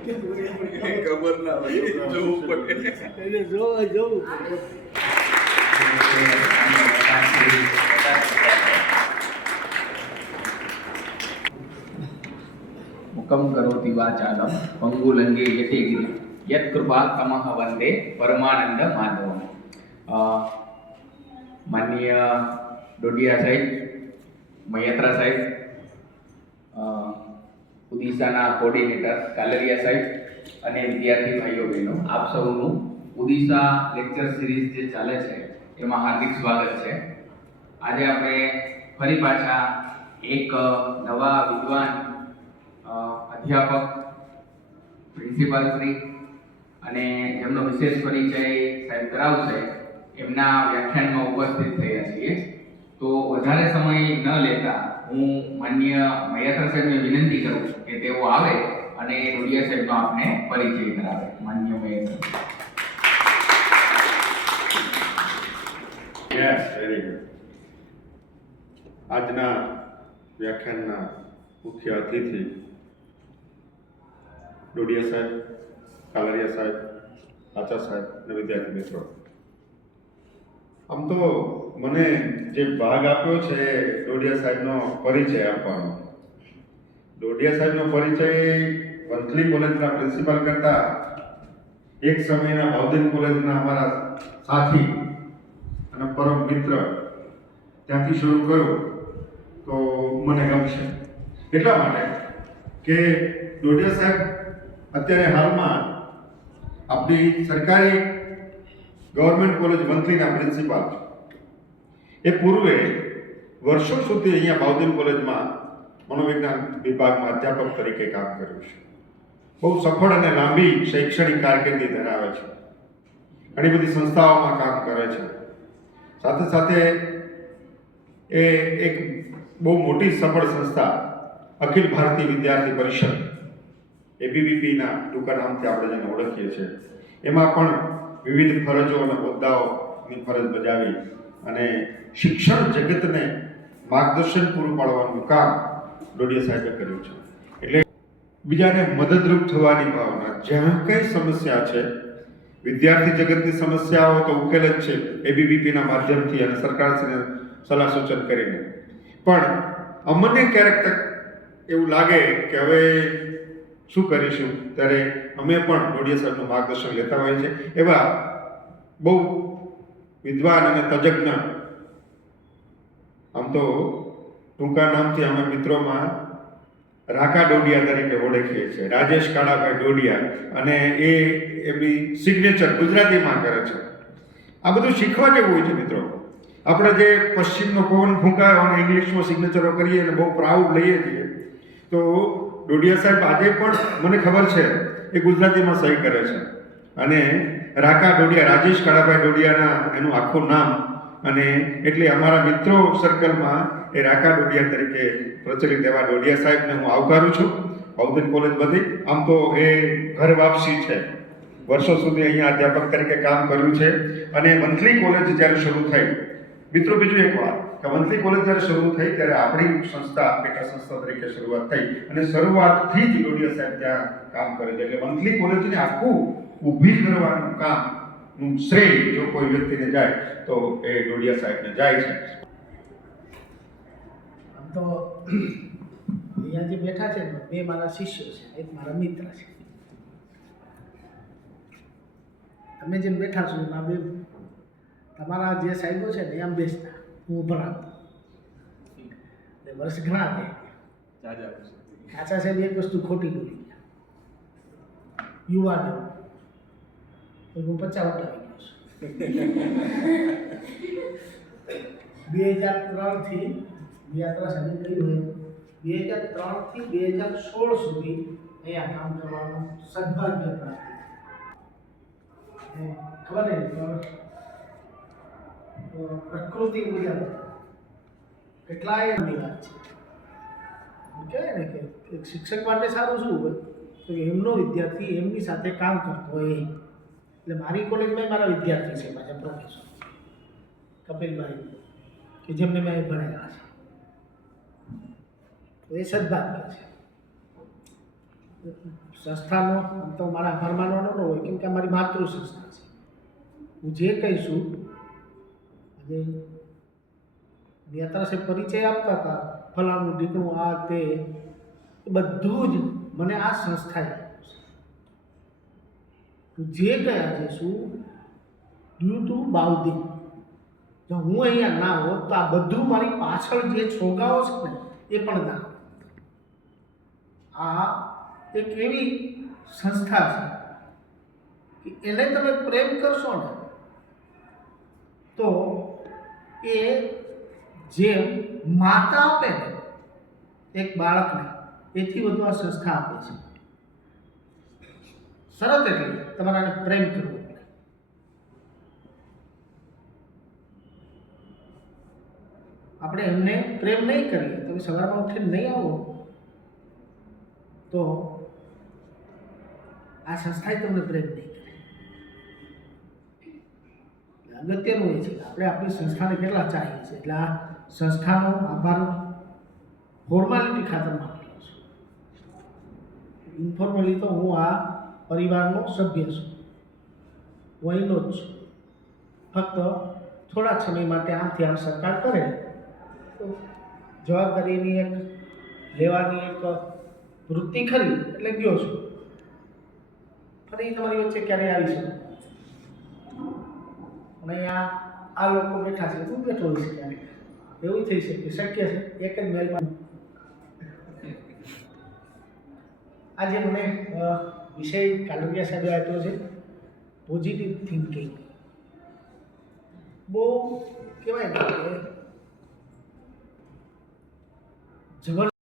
ખબર ના હોય, જોવું પડે. એટલે જોવું મુકમ કરોતિ વાચાલમ પંગુલંગે યતિગિરિ યત કૃપા તમઃ વંદે પરમાનંદ માધવમ. માનનીય ડોડિયા સાહેબ, મૈયાત્રા સાહેબ, ઉડીસાના કોર્ડિનેટર કાલરિયા સાહેબ અને વિદ્યાર્થી ભાઈઓ બહેનો, આપ સૌનું ઉડીસા લેક્ચર સિરીઝ જે ચાલે છે એમાં હાર્દિક સ્વાગત છે. આજે આપણે ફરી પાછા એક નવા વિદ્વાન અધ્યાપક, પ્રિન્સિપાલ શ્રી અને જેમનો વિશેષ પરિચય સાહેબ કરાવશે એમના વ્યાખ્યાનમાં ઉપસ્થિત થયા છીએ. તો વધારે સમય ન લેતા હું માનનીય મૈયાત્રા સાહેબને વિનંતી કરું કે તેઓ આવે અને ડોડિયા સાહેબનો આપને પરિચય કરાવે. માનનીય મૈયાત્રા. Yes, very good. આજના વ્યાખ્યાનના મુખ્ય અતિથિ ડોડિયા સાહેબ, કાલરિયા સાહેબ, આચાર્ય સાહેબ અને વિદ્યાર્થી મિત્રો, આમ તો મને જે ભાગ આપ્યો છે ડોડિયા સાહેબનો પરિચય આપવાનો. ડોડિયા સાહેબનો પરિચય વંથલી કોલેજના પ્રિન્સિપાલ કરતા એક સમયના ભાવદીન કોલેજના અમારા સાથી અને પરમ મિત્ર ત્યાંથી શરૂ કરું તો મને ગમશે. એટલા માટે કે ડોડિયા સાહેબ અત્યારે હાલમાં આપણી સરકારી ગવર્મેન્ટ કોલેજ વંથલીના પ્રિન્સિપાલ છે. એ પૂર્વે વર્ષો સુધી અહીંયા ભાવદીન કોલેજમાં મનોવિજ્ઞાન વિભાગમાં અધ્યાપક તરીકે કામ કર્યું છે. બહુ સફળ અને લાંબી શૈક્ષણિક કારકિર્દી ધરાવે છે. ઘણી બધી સંસ્થાઓમાં કામ કરે છે. સાથે સાથે એ એક બહુ મોટી સફળ સંસ્થા અખિલ ભારતીય વિદ્યાર્થી પરિષદ, ABVPના ટૂંકા નામથી આપણે જેને ઓળખીએ છીએ, એમાં પણ વિવિધ ફરજો અને હોદ્દાઓની ફરજ બજાવી અને શિક્ષણ જગતને માર્ગદર્શન પૂરું પાડવાનું કામ ડોડિયા સાહેબે કર્યું છે. એટલે બીજાને મદદરૂપ થવાની ભાવના, જ્યાં કંઈ સમસ્યા છે, વિદ્યાર્થી જગતની સમસ્યાઓ તો ઉકેલ જ છે ABVPના માધ્યમથી અને સરકારશ્રીને સલાહ સૂચન કરીને. પણ અમને ક્યારેક એવું લાગે કે હવે શું કરીશું, ત્યારે અમે પણ ડોડિયા સાહેબનું માર્ગદર્શન લેતા હોઈએ છીએ. એવા બહુ વિદ્વાન અને તજજ્ઞ, આમ તો ટૂંકા નામથી અમે મિત્રોમાં રાકા ડોડિયા તરીકે ઓળખીએ છીએ, રાજેશ કાળાભાઈ ડોડિયા, અને એ એમની સિગ્નેચર ગુજરાતીમાં કરે છે. આ બધું શીખવા જેવું હોય છે મિત્રો. આપણે જે પશ્ચિમનો પવન ફૂંકાયો અને ઇંગ્લિશમાં સિગ્નેચરો કરીએ અને બહુ પ્રાઉડ લઈએ છીએ, તો ડોડિયા સાહેબ આજે પણ મને ખબર છે એ ગુજરાતીમાં સહી કરે છે. અને રાકા ડોડિયા, રાજેશ કાળાભાઈ ડોડિયાના એનું આખું નામ, અને એટલે અમારા મિત્રો સર્કલમાં એ રાકા ડોડિયા તરીકે પ્રચલિત એવા ડોડિયા સાહેબને હું આવકારું છું. ભાવદીન કોલેજ બધી આમ તો એ ઘર વાપસી છે. વર્ષો સુધી અહીંયા અધ્યાપક તરીકે કામ કર્યું છે. અને વંથલી કોલેજ જ્યારે શરૂ થઈ, મિત્રો બીજું એક વાત કે વંથલી કોલેજ જ્યારે શરૂ થઈ ત્યારે આપણી સંસ્થા પેટા સંસ્થા તરીકે શરૂઆત થઈ અને શરૂઆતથી જ ડોડિયા સાહેબ ત્યાં કામ કરે છે. એટલે વંથલી કોલેજને આખું ઊભી કરવાનું કામનું શ્રેય જો કોઈ વ્યક્તિને જાય તો એ ડોડિયા સાહેબને જાય છે. આમ તો અહીંયા જે બેઠા છે ને, બે મારા શિષ્યો છે, એક મારા મિત્ર છે. તમે જેમ બેઠા છો એમાં બે તમારા જે સાહેબો છે ને આમ બેસતા, હું ભણાવતો. એટલે વર્ષ ઘણા થઈ ગયા. આચા સાહેબ એક વસ્તુ ખોટી બોલી ગયા, યુવાનો તો હું 50 વટાવી ગયો છું. 2003 થી યાત્રા સાહેબ કહ્યું હોય 2003 થી 2016 સુધી અહીંયા કામ કરવાનું સદભાગ્ય પ્રાપ્ત. ખબર નહીં પ્રકૃતિ મુજબ કેટલાય વાત છે. કહેવાય ને કે એક શિક્ષક માટે સારું શું હોય તો કે એમનો વિદ્યાર્થી એમની સાથે કામ કરતો હોય. એટલે મારી કોલેજમાં મારા વિદ્યાર્થી છે, મારા પ્રોફેસર કપિલભાઈ, કે જેમને મેં ભણેલા છે. તો એ સદભાગ્ય છે. સંસ્થાનો આમ તો મારા આભાર માનવાનો ન હોય, કેમ કે આ મારી માતૃ સંસ્થા છે. હું જે કહીશું અને નેતા સાહેબ પરિચય આપતા હતા, ફલાણું ઢીકણું આ તે બધું જ મને આ સંસ્થાએ આપ્યું છે. હું જે કંઈ આજે છું ડ્યુ ટુ બાઉદી. જો હું અહીંયા ના હોત તો આ બધું મારી પાછળ જે છોગાઓ છે ને એ પણ ના હોત. આ એક એવી સંસ્થા છે કે એને તમે પ્રેમ કરશો ને તો એ જેમ માતા આપે ને એક બાળકને, એથી વધુ આ સંસ્થા આપે છે. શરત એટલી તમારે આને પ્રેમ કરવો પડે. આપણે એમને પ્રેમ નહીં કરીએ, તમે સવારમાં ઉઠીને નહીં આવો તો આ સંસ્થાએ તમને પ્રેમ નહીં કરે. અગત્યનું એ છે કે આપણે આપણી સંસ્થાને કેટલા ચાહીએ છીએ. એટલે આ સંસ્થાનો આભાર ફોર્માલિટી ખાતર માનેલો છું. ઇન્ફોર્મલી તો હું આ પરિવારનો સભ્ય છું, હું અહીંનો જ છું. ફક્ત થોડા સમય માટે આમથી આમ સરકાર કરે તો જવાબદારીની એક લેવાની એક વૃત્તિ ખરી એટલે ગયો છું. ફરી તમારી વચ્ચે ક્યારેય આવી શકું અને આ લોકો બેઠા છે, તું બેઠો હોઈશ ક્યારેક, એવું થઈ શકે, શક્ય છે. એક જ મેલમાં આજે મને વિષય કાલરિયા સાહેબે આપ્યો છે પોઝિટિવ થિંકિંગ. બહુ કહેવાય ને કે જબરદસ્ત